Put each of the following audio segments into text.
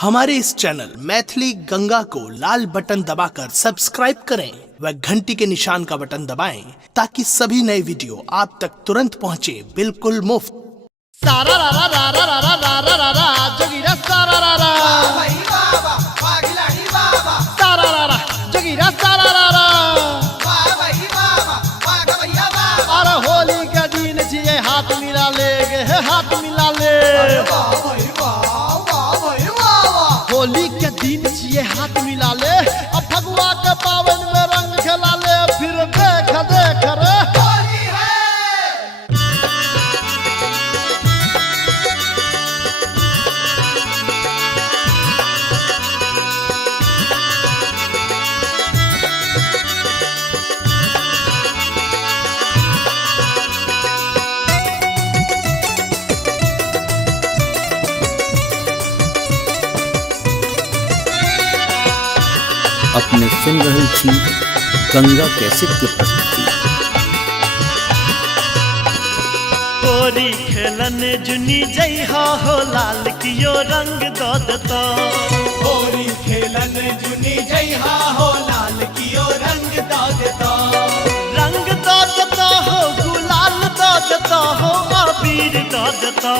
हमारे इस चैनल मैथिली गंगा को लाल बटन दबाकर सब्सक्राइब करें व घंटी के निशान का बटन दबाएं ताकि सभी नए वीडियो आप तक तुरंत पहुंचे बिल्कुल मुफ्त। सारा रा रा रा रा रा रा रा रा रा जोगीरा सारा रा रा भाई बाबा पागलाड़ी बाबा सारा रा रा जोगीरा सारा रा रा भाई बाबा पाग भैया बाबा अरे होली के दिन छिए हाथ मिला ले गे हाथ मिला ले वाह भाई वाह वाह भाई वाह होली के दिन छिए हाथ मिला ले अब फगुआ के पावन में रंग खेला ले फिर देख देख रे होली है अपने सुन रहल छी गंगा कैसेट के प्रस्तुति। होरी खेलन जुनी जइहा हो लाल कियो रंग ददता होली खेलन जुनी जइहा हो लाल कियो रंग दादता रंग ददता हो गुलाल ददता हो अबीर ददता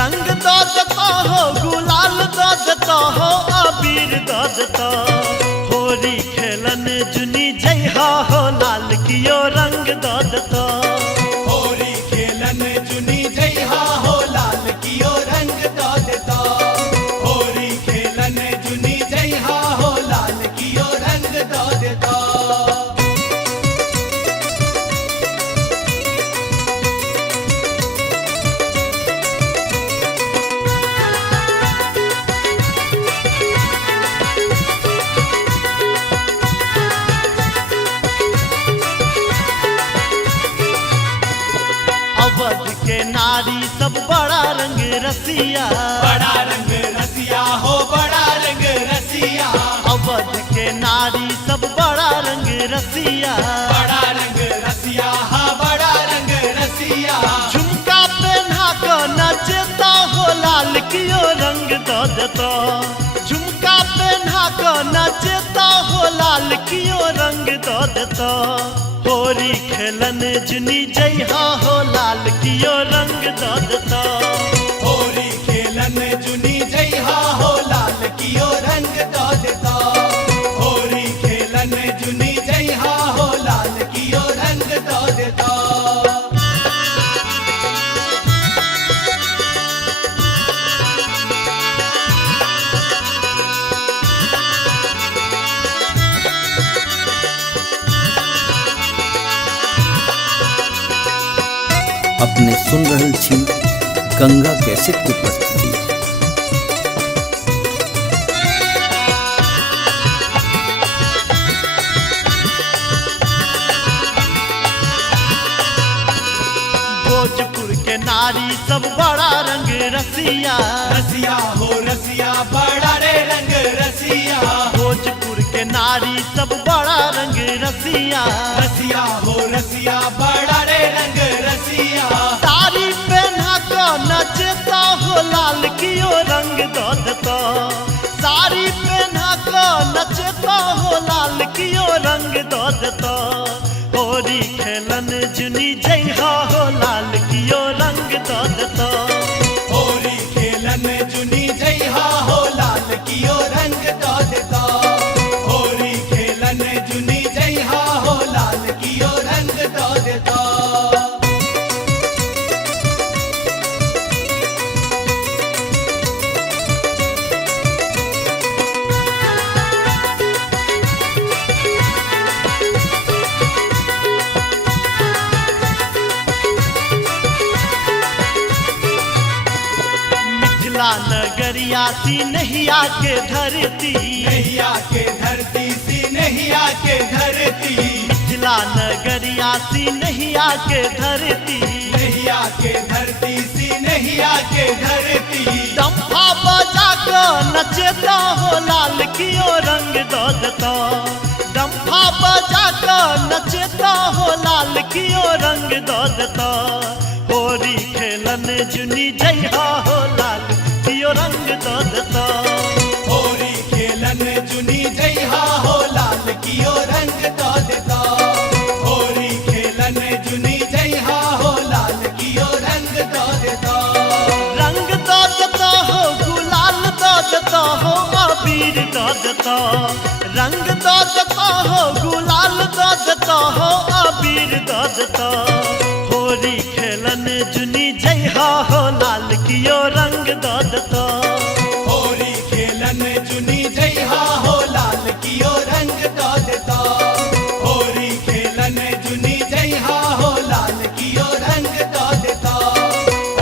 रंग ददता हो गुलाल ददता हो अबीर ददता होरी खेलन जुनी जइहा हो लाल कियो रंग ददता होली खेलन जुनी जइहा हो लाल कियो रंग दादता होली खेलन जुनी जइहा हो लाल कियो रंग दादता अवध के नारी सब बड़ा रंग रसिया बड़ा रंग रसिया हो बड़ा रंग रसिया अवध के नारी सब बड़ा रंग रसिया बड़ा रंग रसिया हा बड़ा रंग रसिया झुमका पहना कर नचता हो लाल कियो रंग ददता झुमका पहना कर नचता हो लाल कियो रंग ददता होरी खेलन जुनी जइहा हो लाल कियो रंग ददता होली खेलन जुनी जइहा हो लाल कियो रंग दादता होली खेलन जुनी जइहा हो लाल कियो रंग दादता अपने सुन रहल छी गंगा कैसेट के प्रस्तुति। भोजपुर के नारी सब बड़ा रंग रसिया रसिया हो रसिया बड़ा रे रंग रसिया भोजपुर के नारी सब बड़ा रंग रसिया रसिया हो रसिया बड़ा रे रंग रसिया साड़ी पहना कर नचता हो लाल कियो रंग ददता साड़ी पहना कर नचता हो लाल कियो रंग ददता होरी खेलन जुनी जइहा हो लाल कियो रंग ददता होली खेलन जुनी जइहा हो लाल कियो रंग दादता होली खेलन जुनी जइहा हो लाल कियो रंग दादता मिथिला नगरिया सी नहिया के धरती नैया के धरती सी नैया के धरती मिथिला नगरिया सी नहिया के धरती नैया के धरती सी नैया के धरती डम्फा बजा कर नचता हो लाल कियो रंग ददता डम्फा बजा कर नचता हो लाल कियो रंग ददता होरी खेलन जुनी जइहा हो लाल कियो रंग ददता। अबीर दो देता, रंग दो देता हो, गुलाल दो देता हो, अबीर दो देता। होरी खेलन जुनी जइहा हो, लाल कियो रंग दो देता। होरी खेलन जुनी जइहा हो, लाल कियो रंग दो देता। होरी खेलन जुनी जइहा हो, लाल कियो रंग दो देता।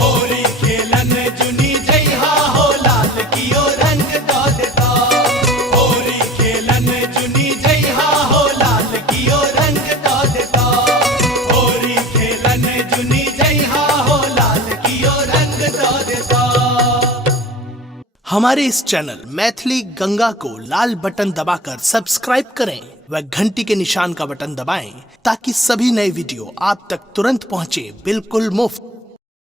होरी खेलन जुनी जइहा हो, लाल कियो रंग दो देता। होरी खेलन जुनी जइहा हो, लाल कियो रंग दो देता। होरी खेलन जुनी जइहा हो, लाल कियो रंग दो देता। हमारे इस चैनल मैथिली गंगा को लाल बटन दबाकर सब्सक्राइब करें व घंटी के निशान का बटन दबाएं ताकि सभी नए वीडियो आप तक तुरंत पहुंचे बिल्कुल मुफ्त।